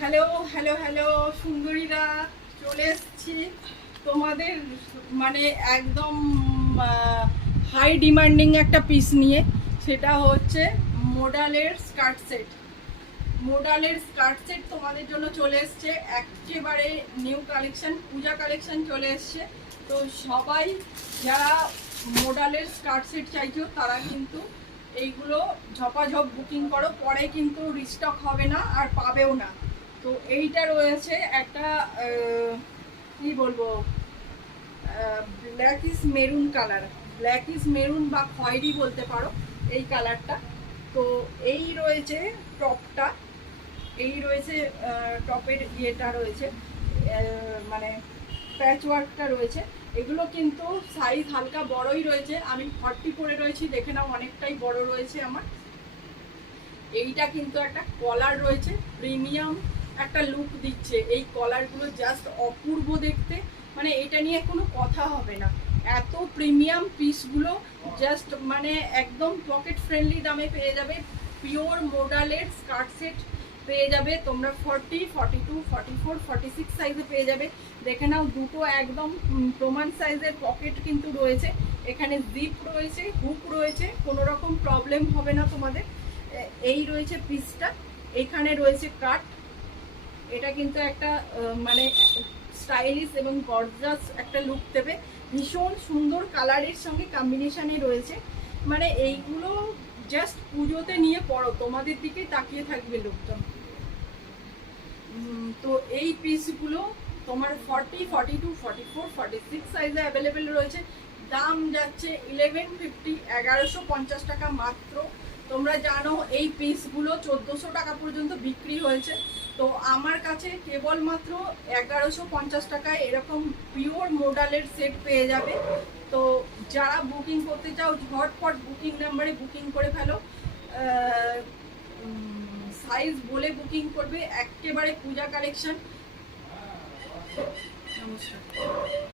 Hello hello hello সুন্দরীরা, চলে এসেছি তোমাদের মানে একদম হাই ডিমান্ডিং একটা পিস নিয়ে। সেটা হচ্ছে মোডালের স্কার্ট সেট। মোডালের স্কার্ট সেট তোমাদের জন্য চলে এসছে, একেবারে নিউ কালেকশন, পূজা কালেকশন চলে এসছে। তো সবাই যারা মোডালের স্কার্ট সেট চাইছো তারা কিন্তু এইগুলো ঝপাঝপ বুকিং করো, পরে কিন্তু রিস্টক হবে না আর পাবেও না। তো এইটা রয়েছে একটা কি বলবো, black is maroon colour, black is maroon বা খয়েরি বলতে পারো এই কালারটা। তো এই রয়েছে টপটা, এই রয়েছে টপের ইয়েটা রয়েছে, মানে প্যাচ ওয়ার্কটা রয়েছে। এগুলো কিন্তু সাইজ হালকা বড়ই রয়েছে, আমি 40 পরে রয়েছি, দেখে নাও অনেকটাই বড় রয়েছে আমার। এইটা কিন্তু একটা কলার রয়েছে, প্রিমিয়াম একটা লুক দিচ্ছে এই কলারগুলো, জাস্ট অপূর্ব দেখতে, মানে এটা নিয়ে কোনো কথা হবে না। এত প্রিমিয়াম পিসগুলো জাস্ট মানে একদম পকেট ফ্রেন্ডলি দামে পেয়ে যাবে। পিওর মোডালের স্কার্ট সেট পেয়ে যাবে তোমরা 40, 42, 44, 46 সাইজে পেয়ে যাবে। দেখে নাও দুটো একদম প্রমাণ সাইজের পকেট কিন্তু রয়েছে, এখানে জিপ রয়েছে, হুক রয়েছে, কোনো রকম প্রবলেম হবে না তোমাদের। এই রয়েছে পিসটা, এখানে রয়েছে কাট। এটা কিন্তু একটা মানে স্টাইলিশ এবং গর্জাস একটা লুক দেবে, ভীষণ সুন্দর কালারের সঙ্গে কম্বিনেশনে রয়েছে। মানে এইগুলো জাস্ট পুজোতে নিয়ে পড়ো, তোমাদের দিকে তাকিয়ে থাকবে লোকজন। তো এই পিসগুলো তোমার 40, 42, 44, 46 সাইজে অ্যাভেলেবেল রয়েছে। দাম যাচ্ছে 1150, 1150 টাকা মাত্র। তোমরা জানো এই পিসগুলো 1400 টাকা পর্যন্ত বিক্রি হয়েছে, তো আমার কাছে কেবলমাত্র 1150 টাকায় এরকম পিওর মোডালের সেট পেয়ে যাবে। তো যারা বুকিং করতে চাও ঝটপট বুকিং নাম্বারে বুকিং করে ফেলো, সাইজ বলে বুকিং করবে, একেবারে পূজা কালেকশন। নমস্কার।